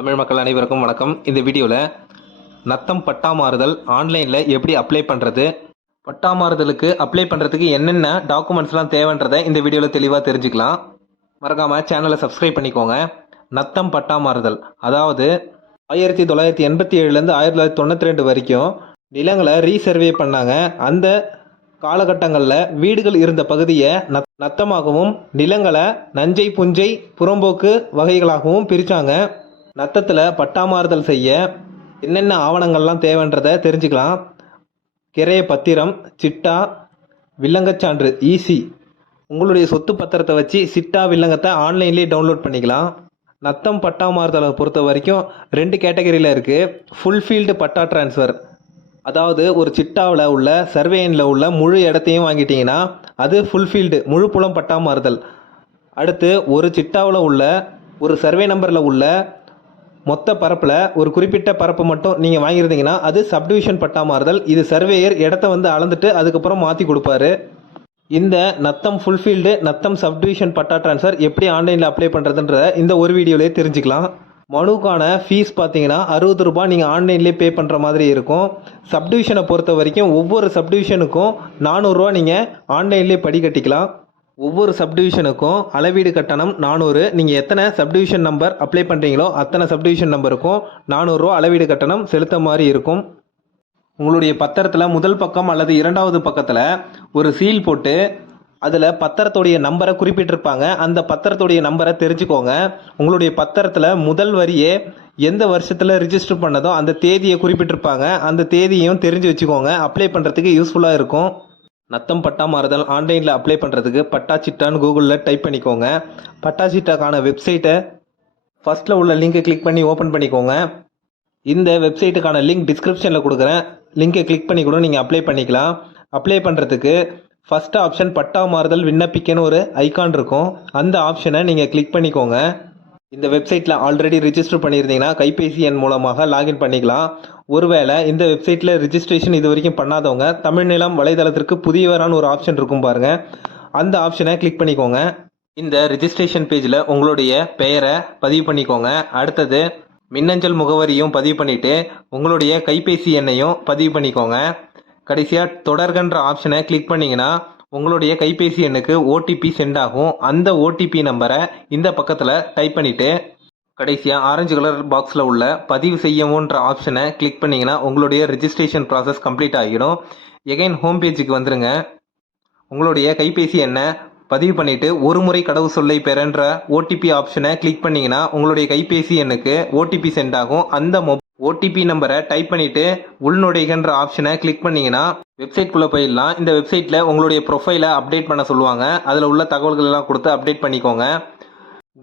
தமிழ் மக்கள் அனைவருக்கும் வணக்கம். இந்த வீடியோவில் நத்தம் பட்டா மாறுதல் ஆன்லைனில் எப்படி அப்ளை பண்ணுறது, பட்டா மாறுதலுக்கு அப்ளை பண்ணுறதுக்கு என்னென்ன டாக்குமெண்ட்ஸ்லாம் தேவைன்றதை இந்த வீடியோவில் தெளிவாக தெரிஞ்சுக்கலாம். மறக்காமல் சேனலை சப்ஸ்கிரைப் பண்ணிக்கோங்க. நத்தம் பட்டா மாறுதல் அதாவது 1987லேருந்து 1992 வரைக்கும் நிலங்களை ரீசர்வே பண்ணாங்க. அந்த காலகட்டங்களில் வீடுகள் இருந்த பகுதியை நத்தமாகவும் நிலங்களை நஞ்சை புஞ்சை புறம்போக்கு வகைகளாகவும் பிரித்தாங்க. நத்தத்தில் பட்டா மாறுதல் செய்ய என்னென்ன ஆவணங்கள்லாம் தேவைன்றதை தெரிஞ்சுக்கலாம். கிரைய பத்திரம், சிட்டா, வில்லங்கச்சான்று ஈசி. உங்களுடைய சொத்து பத்திரத்தை வச்சு சிட்டா வில்லங்கத்தை ஆன்லைன்லேயே டவுன்லோட் பண்ணிக்கலாம். நத்தம் பட்டா மாறுதலை பொறுத்த வரைக்கும் 2 கேட்டகரியில் இருக்குது. ஃபுல்ஃபீல்டு பட்டா டிரான்ஸ்ஃபர், அதாவது ஒரு சிட்டாவில் உள்ள சர்வேயனில் உள்ள முழு இடத்தையும் வாங்கிட்டீங்கன்னா அது ஃபுல்ஃபீல்டு முழு புலம் பட்டா மாறுதல். அடுத்து ஒரு சிட்டாவில் உள்ள ஒரு சர்வே நம்பரில் உள்ள மொத்த பரப்பில் ஒரு குறிப்பிட்ட பரப்பு மட்டும் நீங்கள் வாங்கியிருந்தீங்கன்னா அது சப்டிவிஷன் பட்டா மாறுதல். இது சர்வேயர் இடத்த அளந்துட்டு அதுக்கப்புறம் மாற்றி கொடுப்பாரு. இந்த நத்தம் ஃபுல்ஃபீல்டு நத்தம் சப்டிவிஷன் பட்டா டிரான்ஸ்ஃபர் எப்படி ஆன்லைனில் அப்ளை பண்ணுறதுன்றத இந்த ஒரு வீடியோலேயே தெரிஞ்சுக்கலாம். மனுக்கான ஃபீஸ் பார்த்தீங்கன்னா 60 ரூபாய் நீங்கள் ஆன்லைன்லேயே பே பண்ணுற மாதிரி இருக்கும். சப்டிவிஷனை பொறுத்த வரைக்கும் ஒவ்வொரு சப்டிவிஷனுக்கும் 400 ரூபா நீங்கள் ஆன்லைன்லேயே படி கட்டிக்கலாம். ஒவ்வொரு சப்டிவிஷனுக்கும் அளவீடு கட்டணம் 400. நீங்கள் எத்தனை சப்டிவிஷன் நம்பர் அப்ளை பண்ணுறீங்களோ அத்தனை சப்டிவிஷன் நம்பருக்கும் 400 ரூபா அளவீடு கட்டணம் செலுத்த மாதிரி இருக்கும். உங்களுடைய பத்திரத்தில் முதல் பக்கம் அல்லது 2வது பக்கத்தில் ஒரு சீல் போட்டு அதில் பத்திரத்துடைய நம்பரை குறிப்பிட்டிருப்பாங்க. அந்த பத்திரத்துடைய நம்பரை தெரிஞ்சுக்கோங்க. உங்களுடைய பத்திரத்தில் முதல் வரியே எந்த வருஷத்தில் ரிஜிஸ்டர் பண்ணதோ அந்த தேதியை குறிப்பிட்டிருப்பாங்க. அந்த தேதியையும் தெரிஞ்சு வச்சுக்கோங்க. அப்ளை பண்ணுறதுக்கு யூஸ்ஃபுல்லாக இருக்கும். நத்தம் பட்டா மாறுதல் ஆன்லைனில் அப்ளை பண்ணுறதுக்கு பட்டா சிட்டான்னு கூகுளில் டைப் பண்ணிக்கோங்க. பட்டா சிட்டாக்கான வெப்சைட்டை ஃபஸ்ட்டில் உள்ள லிங்கை கிளிக் பண்ணி ஓப்பன் பண்ணிக்கோங்க. இந்த வெப்சைட்டுக்கான லிங்க் டிஸ்கிரிப்ஷனில் கொடுக்குறேன். லிங்கை கிளிக் பண்ணி கூட நீங்கள் அப்ளை பண்ணிக்கலாம். அப்ளை பண்ணுறதுக்கு ஃபஸ்ட் ஆப்ஷன் பட்டா மாறுதல் விண்ணப்பிக்கன்னு ஒரு ஐக்கான் இருக்கும். அந்த ஆப்ஷனை நீங்கள் கிளிக் பண்ணிக்கோங்க. இந்த வெப்சைட்டில் ஆல்ரெடி ரிஜிஸ்டர் பண்ணியிருந்தீங்கன்னா கைபேசி எண் மூலமாக லாகின் பண்ணிக்கலாம். ஒருவேளை இந்த வெப்சைட்டில் ரிஜிஸ்ட்ரேஷன் இது வரைக்கும் பண்ணாதவங்க தமிழ்நிலம் வலைதளத்திற்கு புதியவரான ஒரு ஆப்ஷன் இருக்கும் பாருங்கள், அந்த ஆப்ஷனை கிளிக் பண்ணிக்கோங்க. இந்த ரிஜிஸ்ட்ரேஷன் பேஜில் உங்களுடைய பெயரை பதிவு பண்ணிக்கோங்க. அடுத்தது மின்னஞ்சல் முகவரியும் பதிவு பண்ணிவிட்டு உங்களுடைய கைபேசி எண்ணையும் பதிவு பண்ணிக்கோங்க. கடைசியாக தொடர்கின்ற ஆப்ஷனை கிளிக் பண்ணிங்கன்னா உங்களுடைய கைபேசி எண்ணுக்கு ஓடிபி சென்ட் ஆகும். அந்த ஓடிபி நம்பரை இந்த பக்கத்தில் டைப் பண்ணிவிட்டு கடைசியாக ஆரஞ்சு கலர் பாக்ஸில் உள்ள பதிவு செய்யவும்ன்ற ஆப்ஷனை கிளிக் பண்ணிங்கன்னா உங்களுடைய ரிஜிஸ்ட்ரேஷன் ப்ராசஸ் கம்ப்ளீட் ஆகிடும். எகைன் ஹோம் பேஜுக்கு வந்துடுங்க. உங்களுடைய கைபேசி எண்ணை பதிவு பண்ணிவிட்டு ஒரு முறை கடவு சொல்லை பெறன்ற ஓடிபி ஆப்ஷனை கிளிக் பண்ணிங்கன்னா உங்களுடைய கைபேசி எண்ணுக்கு ஓடிபி சென்ட் ஆகும். அந்த ஓடிபி நம்பரை டைப் பண்ணிவிட்டு உள்நுழைகின்ற ஆப்ஷனை கிளிக் பண்ணிங்கன்னா வெப்சைட்குள்ளே போயிடலாம். இந்த வெப்சைட்டில் உங்களுடைய ப்ரொஃபைலை அப்டேட் பண்ண சொல்லுவாங்க. அதில் உள்ள தகவல்கள் எல்லாம் கொடுத்து அப்டேட் பண்ணிக்கோங்க.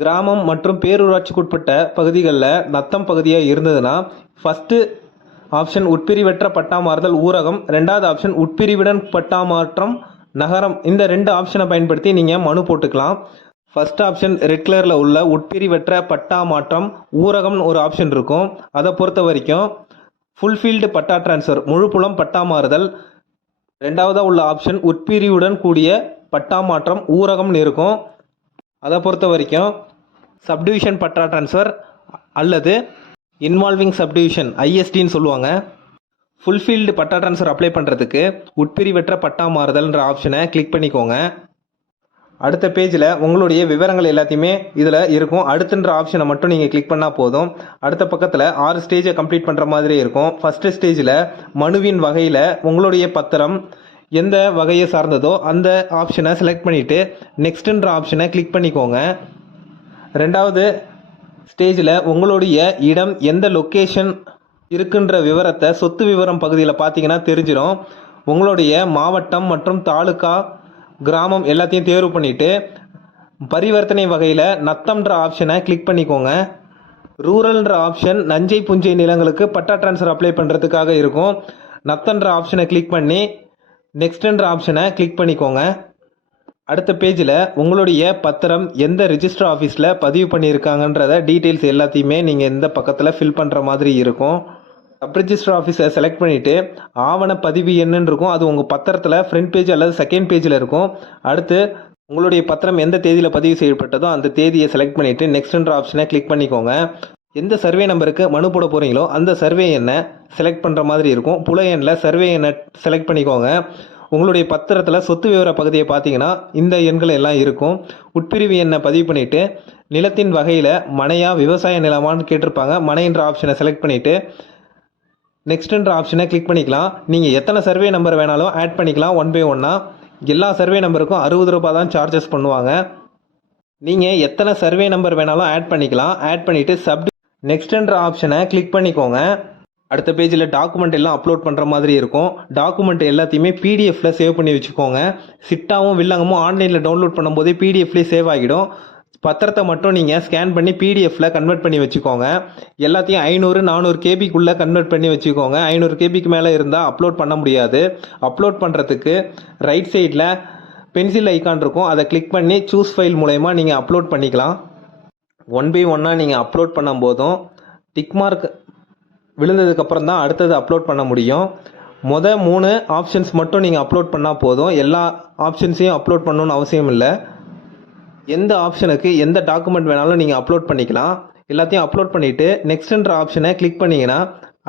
கிராமம் மற்றும் பேரூராட்சிக்குட்பட்ட பகுதிகளில் நத்தம் பகுதியாக இருந்ததுன்னா ஃபஸ்ட்டு ஆப்ஷன் உட்பிரிவற்ற பட்டா மாறுதல் ஊரகம், 2வது ஆப்ஷன் உட்பிரிவுடன் பட்டா மாற்றம் நகரம். இந்த 2 ஆப்ஷனை பயன்படுத்தி நீங்கள் மனு போட்டுக்கலாம். ஃபஸ்ட் ஆப்ஷன் ரெட் கலரில் உள்ள உட்பிரிவற்ற பட்டா மாற்றம் ஊரகம்னு ஒரு ஆப்ஷன் இருக்கும். அதை பொறுத்த வரைக்கும் ஃபுல்ஃபீல்டு பட்டா டிரான்ஸ்ஃபர் முழு புலம் பட்டா மாறுதல். 2வதாக உள்ள ஆப்ஷன் உட்பிரிவுடன் கூடிய பட்டா மாற்றம் ஊரகம்னு இருக்கும். அதை பொறுத்த வரைக்கும் சப்டிவிஷன் பட்டா டிரான்ஸ்ஃபர் அல்லது இன்வால்விங் சப்டிவிஷன் ஐஎஸ்டின்னு சொல்லுவாங்க. ஃபுல்ஃபீல்டு பட்டா டிரான்ஸ்ஃபர் அப்ளை பண்ணுறதுக்கு உட்பிரிவற்ற பட்டா மாறுதல்ன்ற ஆப்ஷனை கிளிக் பண்ணிக்கோங்க. அடுத்த பேஜில் உங்களுடைய விவரங்கள் எல்லாத்தையுமே இதில் இருக்கும். அடுத்துன்ற ஆப்ஷனை மட்டும் நீங்கள் கிளிக் பண்ணால் போதும். அடுத்த பக்கத்தில் 6 ஸ்டேஜை கம்ப்ளீட் பண்ணுற மாதிரி இருக்கும். ஃபஸ்ட்டு ஸ்டேஜில் மனுவின் வகையில் உங்களுடைய பத்திரம் எந்த வகையை சார்ந்ததோ அந்த ஆப்ஷனை செலக்ட் பண்ணிவிட்டு நெக்ஸ்ட்டுன்ற ஆப்ஷனை கிளிக் பண்ணிக்கோங்க. 2வது ஸ்டேஜில் உங்களுடைய இடம் எந்த லொக்கேஷன் இருக்குன்ற விவரத்தை சொத்து விவரம் பகுதியில் பார்த்தீங்கன்னா தெரிஞ்சிடும். உங்களுடைய மாவட்டம் மற்றும் தாலுக்கா கிராமம் எல்லாத்தையும் தேர்வு பண்ணிவிட்டு பரிவர்த்தனை வகையில் நத்தம்ன்ற ஆப்ஷனை கிளிக் பண்ணிக்கோங்க. ரூரல்ன்ற ஆப்ஷன் நஞ்சை புஞ்சை நிலங்களுக்கு பட்டா டிரான்ஸ்ஃபர் அப்ளை பண்ணுறதுக்காக இருக்கும். நத்தன்ற ஆப்ஷனை கிளிக் பண்ணி நெக்ஸ்ட்ன்ற ஆப்ஷனை கிளிக் பண்ணிக்கோங்க. அடுத்த பேஜில் உங்களுடைய பத்திரம் எந்த ரிஜிஸ்டர் ஆஃபீஸில் பதிவு பண்ணியிருக்காங்கன்றத டீட்டெயில்ஸ் எல்லாத்தையுமே நீங்கள் இந்த பக்கத்தில் ஃபில் பண்ணுற மாதிரி இருக்கும். சப் ரிஜிஸ்டர் ஆஃபீஸை செலக்ட் பண்ணிவிட்டு ஆவண பதிவு என்னன்னு இருக்கும். அது உங்கள் பத்திரத்தில் ஃப்ரண்ட் பேஜ் அல்லது செகண்ட் பேஜில் இருக்கும். அடுத்து உங்களுடைய பத்திரம் எந்த தேதியில் பதிவு செய்யப்பட்டதோ அந்த தேதியை செலக்ட் பண்ணிவிட்டு நெக்ஸ்ட்ன்ற ஆப்ஷனை கிளிக் பண்ணிக்கோங்க. எந்த சர்வே நம்பருக்கு மனு போட போகிறீங்களோ அந்த சர்வே எண்ணை செலக்ட் பண்ணுற மாதிரி இருக்கும். புல எண்ணில் சர்வே எண்ணை செலக்ட் பண்ணிக்கோங்க. உங்களுடைய பத்திரத்தில் சொத்து விவர பகுதியை பார்த்தீங்கன்னா இந்த எண்கள் எல்லாம் இருக்கும். உட்பிரிவு எண்ணை பதிவு பண்ணிவிட்டு நிலத்தின் வகையில் மனையா விவசாய நிலமான்னு கேட்டிருப்பாங்க. மனைன்ற ஆப்ஷனை செலக்ட் பண்ணிவிட்டு நெக்ஸ்ட்ன்ற ஆப்ஷனை கிளிக் பண்ணிக்கலாம். நீங்கள் எத்தனை சர்வே நம்பர் வேணாலும் ஆட் பண்ணிக்கலாம். 1 by 1. எல்லா சர்வே நம்பருக்கும் 60 ரூபாய் தான் சார்ஜஸ் பண்ணுவாங்க. நீங்கள் எத்தனை சர்வே நம்பர் வேணாலும் ஆட் பண்ணிக்கலாம். ஆட் பண்ணிவிட்டு நெக்ஸ்ட்ன்ற ஆப்ஷனை கிளிக் பண்ணிக்கோங்க. அடுத்த பேஜில் டாக்குமெண்ட் எல்லாம் அப்லோட் பண்ணுற மாதிரி இருக்கும். டாக்குமெண்ட் எல்லாத்தையுமே பிடிஎஃப்ல சேவ் பண்ணி வச்சுக்கோங்க. சிட்டாவும் வில்லங்கமும் ஆன்லைனில் டவுன்லோட் பண்ணும்போதே பிடிஎஃப்லேயே சேவ் ஆகிடும். பத்திரத்தை மட்டும் நீங்கள் ஸ்கேன் பண்ணி பிடிஎஃப்ல கன்வெர்ட் பண்ணி வச்சுக்கோங்க. எல்லாத்தையும் 500-400 கேபிக்குள்ளே கன்வெர்ட் பண்ணி வச்சுக்கோங்க. 500 கேபிக்கு மேலே இருந்தால் அப்லோட் பண்ண முடியாது. அப்லோட் பண்ணுறதுக்கு ரைட் சைடில் பென்சில் ஐக்கான் இருக்கும். அதை கிளிக் பண்ணி சூஸ் ஃபைல் மூலயமா நீங்கள் அப்லோட் பண்ணிக்கலாம். 1 by 1 நீங்கள் அப்லோட் பண்ணும் போதும் டிக் மார்க் விழுந்ததுக்கப்புறம் தான் அடுத்தது அப்லோட் பண்ண முடியும். 3 ஆப்ஷன்ஸ் மட்டும் நீங்கள் அப்லோட் பண்ணால் போதும். எல்லா ஆப்ஷன்ஸையும் அப்லோட் பண்ணணும்னு அவசியம் இல்லை. எந்த ஆப்ஷனுக்கு எந்த டாக்குமெண்ட் வேணாலும் நீங்கள் அப்லோட் பண்ணிக்கலாம். எல்லாத்தையும் அப்லோட் பண்ணிவிட்டு நெக்ஸ்ட்ன்ற ஆப்ஷனை கிளிக் பண்ணிங்கன்னா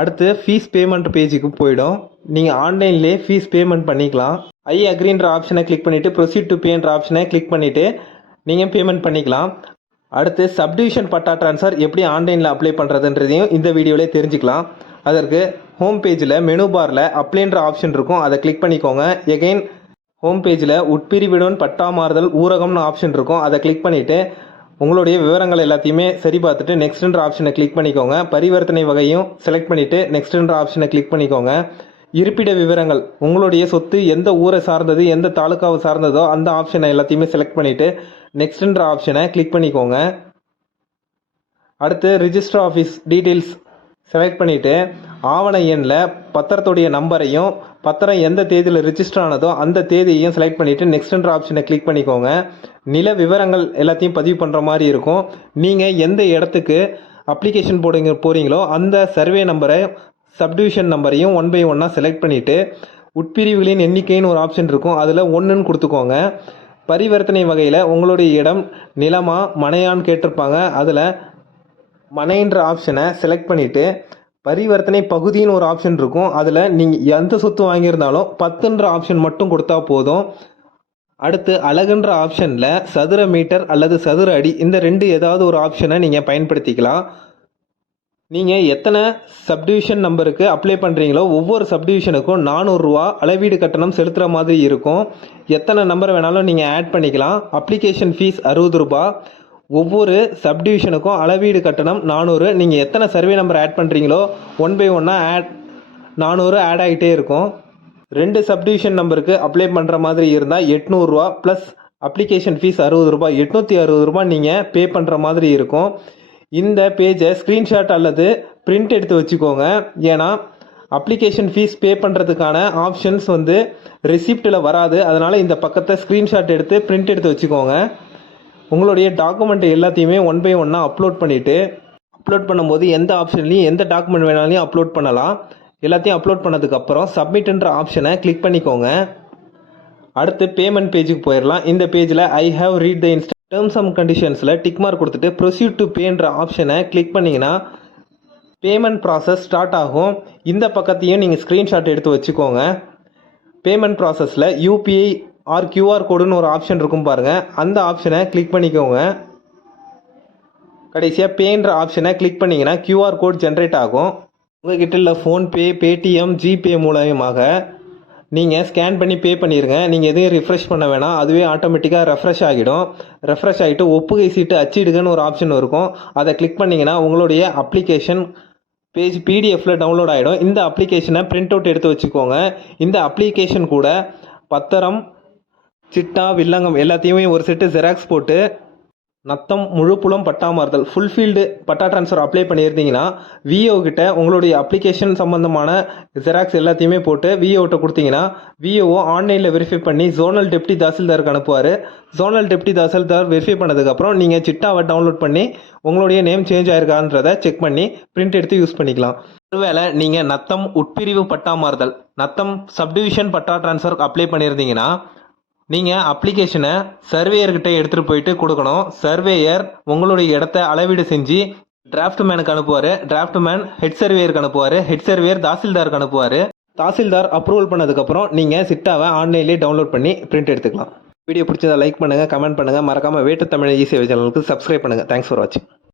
அடுத்து ஃபீஸ் பேமெண்ட் பேஜுக்கு போயிடும். நீங்கள் ஆன்லைன்லேயே ஃபீஸ் பேமெண்ட் பண்ணிக்கலாம். ஐ அக்ரின்ற ஆப்ஷனை கிளிக் பண்ணிவிட்டு ப்ரொசீட் டு பேன்ற ஆப்ஷனை கிளிக் பண்ணிவிட்டு நீங்கள் பேமெண்ட் பண்ணிக்கலாம். அடுத்து சப்டிவிஷன் பட்டா ட்ரான்ஸ்ஃபர் எப்படி ஆன்லைனில் அப்ளை பண்ணுறதுன்றதையும் இந்த வீடியோவிலே தெரிஞ்சுக்கலாம். அதற்கு ஹோம் பேஜில் மெனு பாரில் அப்ளைன்ற ஆப்ஷன் இருக்கும். அதை கிளிக் பண்ணிக்கோங்க. எகைன் ஹோம் பேஜில் உட்பிரிவிடன் பட்டா மாறுதல் ஊரகம்னு ஆப்ஷன் இருக்கும். அதை கிளிக் பண்ணிவிட்டு உங்களுடைய விவரங்கள் எல்லாத்தையுமே சரி பார்த்துட்டு நெக்ஸ்ட்ன்ற ஆப்ஷனை கிளிக் பண்ணிக்கோங்க. பரிவர்த்தனை வகையும் செலக்ட் பண்ணிவிட்டு நெக்ஸ்ட்ன்ற ஆப்ஷனை கிளிக் பண்ணிக்கோங்க. இருப்பிட விவரங்கள் உங்களுடைய சொத்து எந்த ஊரை சார்ந்தது எந்த தாலுக்காவை சார்ந்ததோ அந்த ஆப்ஷனை எல்லாத்தையுமே செலக்ட் பண்ணிவிட்டு நெக்ஸ்ட்ன்ற ஆப்ஷனை கிளிக் பண்ணிக்கோங்க. அடுத்து ரிஜிஸ்டர் ஆஃபீஸ் டீட்டெயில்ஸ் செலக்ட் பண்ணிவிட்டு ஆவண எண்ணில் பத்திரத்துடைய நம்பரையும் பத்திரம் எந்த தேதியில் ரிஜிஸ்டர் ஆனதோ அந்த தேதியையும் செலக்ட் பண்ணிவிட்டு நெக்ஸ்ட்ன்ற ஆப்ஷனை கிளிக் பண்ணிக்கோங்க. நில விவரங்கள் எல்லாத்தையும் பதிவு பண்ணுற மாதிரி இருக்கும். நீங்கள் எந்த இடத்துக்கு அப்ளிகேஷன் போகிறீங்களோ அந்த சர்வே நம்பரை சப்டிவிஷன் நம்பரையும் 1 by 1 செலக்ட் பண்ணிவிட்டு உட்பிரிவுகளின் எண்ணிக்கைன்னு ஒரு ஆப்ஷன் இருக்கும். அதில் 1ன்னு கொடுத்துக்கோங்க. பரிவர்த்தனை வகையில் உங்களுடைய இடம் நிலமா மனையான்னு கேட்டிருப்பாங்க. அதில் மனைன்ற ஆப்ஷனை செலக்ட் பண்ணிவிட்டு பரிவர்த்தனை பகுதின்னு ஒரு ஆப்ஷன் இருக்கும். அதில் நீங்கள் எந்த சொத்து வாங்கியிருந்தாலும் 10ன்ற ஆப்ஷன் மட்டும் கொடுத்தா போதும். அடுத்து அலகுன்ற ஆப்ஷனில் சதுர மீட்டர் அல்லது சதுர அடி இந்த 2 ஏதாவது ஒரு ஆப்ஷனை நீங்கள் பயன்படுத்திக்கலாம். நீங்கள் எத்தனை சப்டிவிஷன் நம்பருக்கு அப்ளை பண்ணுறீங்களோ ஒவ்வொரு சப்டிவிஷனுக்கும் 400 ரூபா அளவீடு கட்டணம் செலுத்துகிற மாதிரி இருக்கும். எத்தனை நம்பர் வேணாலும் நீங்கள் ஆட் பண்ணிக்கலாம். அப்ளிகேஷன் ஃபீஸ் 60 ரூபா. ஒவ்வொரு சப்டிவிஷனுக்கும் அளவீடு கட்டணம் 400. நீங்கள் எத்தனை சர்வே நம்பர் ஆட் பண்ணுறீங்களோ 1 by 1 400 ஆட் ஆகிட்டே இருக்கும். 2 சப்டிவிஷன் நம்பருக்கு அப்ளை பண்ணுற மாதிரி இருந்தால் 800 ரூபா ப்ளஸ் அப்ளிகேஷன் ஃபீஸ் 60 ரூபாய் 860 ரூபாய் நீங்கள் பே பண்ணுற மாதிரி இருக்கும். இந்த பேஜை ஸ்க்ரீன்ஷாட் அல்லது பிரிண்ட் எடுத்து வச்சுக்கோங்க. ஏன்னா அப்ளிகேஷன் ஃபீஸ் பே பண்ணுறதுக்கான ஆப்ஷன்ஸ் ரெசிப்டில் வராது. அதனால் இந்த பக்கத்தை ஸ்க்ரீன்ஷாட் எடுத்து பிரிண்ட் எடுத்து வச்சுக்கோங்க. உங்களுடைய டாக்குமெண்ட் எல்லாத்தையுமே 1 by 1 அப்லோட் பண்ணிவிட்டு அப்லோட் பண்ணும்போது எந்த ஆப்ஷன்லையும் எந்த டாக்குமெண்ட் வேணாலையும் அப்லோட் பண்ணலாம். எல்லாத்தையும் அப்லோட் பண்ணதுக்கப்புறம் சப்மிட்ன்ற ஆப்ஷனை கிளிக் பண்ணிக்கோங்க. அடுத்து பேமெண்ட் பேஜுக்கு போயிடலாம். இந்த பேஜில் I have read the terms and கண்டிஷன்ஸில் டிக் மார்க் கொடுத்துட்டு ப்ரொசீட் டு பேன்ற ஆப்ஷனை கிளிக் பண்ணிங்கன்னா பேமெண்ட் ப்ராசஸ் ஸ்டார்ட் ஆகும். இந்த பக்கத்தையும் நீங்கள் ஸ்க்ரீன்ஷாட் எடுத்து வச்சுக்கோங்க. பேமெண்ட் ப்ராசஸில் யூபிஐ ஆர் கியூஆர் கோடுன்னு ஒரு ஆப்ஷன் இருக்கும் பாருங்கள். அந்த ஆப்ஷனை கிளிக் பண்ணிக்கோங்க. கடைசியாக பேன்ற ஆப்ஷனை கிளிக் பண்ணிங்கன்னா கியூஆர் கோட் ஜென்ரேட் ஆகும். உங்கள்கிட்ட இல்லை ஃபோன்பே பேடிஎம் ஜிபே மூலமாக நீங்கள் ஸ்கேன் பண்ணி பே பண்ணிடுங்க. நீங்கள் எதையும் ரிஃப்ரெஷ் பண்ண வேணாம். அதுவே ஆட்டோமேட்டிக்காக ரெஃப்ரெஷ் ஆகிடும். ரெஃப்ரெஷ் ஆகிட்டு ஒப்புகை சீட்டு அச்சிடுகன்னு ஒரு ஆப்ஷன் இருக்கும். அதை கிளிக் பண்ணிங்கன்னா உங்களுடைய அப்ளிகேஷன் பேஜ் பிடிஎஃப்ல டவுன்லோட் ஆகிடும். இந்த அப்ளிகேஷனை பிரிண்ட் அவுட் எடுத்து வச்சுக்கோங்க. இந்த அப்ளிகேஷன் கூட பத்திரம் சிட்டா வில்லங்கம் எல்லாத்தையுமே ஒரு செட்டு ஜெராக்ஸ் போட்டு நத்தம் முழுப்புலம் பட்டா மாறுதல் ஃபுல்ஃபீல்டு பட்டா ட்ரான்ஸ்ஃபர் அப்ளை பண்ணியிருந்தீங்கன்னா விஓ கிட்ட உங்களுடைய அப்ளிகேஷன் சம்பந்தமான ஜெராக்ஸ் எல்லாத்தையுமே போட்டு விஓட்ட கொடுத்தீங்கன்னா விஓ ஆன்லைனில் வெரிஃபை பண்ணி ஜோனல் டெப்டி தாசில்தாருக்கு அனுப்புவார். ஜோனல் டெப்டி தாசில்தார் வெரிஃபை பண்ணதுக்கப்புறம் நீங்கள் சிட்டாவை டவுன்லோட் பண்ணி உங்களுடைய நேம் சேஞ்ச் ஆயிருக்கான்றதை செக் பண்ணி பிரிண்ட் எடுத்து யூஸ் பண்ணிக்கலாம். ஒருவேளை நீங்கள் நத்தம் உட்பிரிவு பட்டா மாறுதல் நத்தம் சப்டிவிஷன் பட்டா ட்ரான்ஸ்ஃபர் அப்ளை பண்ணியிருந்தீங்கன்னா நீங்கள் அப்ளிகேஷனை சர்வேயர்கிட்ட எடுத்துகிட்டு போயிட்டு கொடுக்கணும். சர்வேயர் உங்களுடைய இடத்த அளவீடு செஞ்சு டிராஃப்ட் மேனுக்கு அனுப்புவார், டிராஃப்ட் மேன் ஹெட் சர்வேயருக்கு அனுப்புவார், ஹெட் சர்வேயர் தாசில்தாருக்கு அனுப்புவார். தாசில்தார் அப்ரூவல் பண்ணதுக்கப்புறம் நீங்கள் சிட்டாவை ஆன்லைன்லேயே டவுன்லோட் பண்ணி பிரிண்ட் எடுத்துக்கலாம். வீடியோ பிடிச்சதை லைக் பண்ணுங்கள், கமெண்ட் பண்ணுங்கள், மறக்காமல் வேட்டு தமிழ் ஈஸி சேனலுக்கு சப்ஸ்கிரைப் பண்ணுங்கள். தேங்க்ஸ் ஃபார் வாட்சிங்.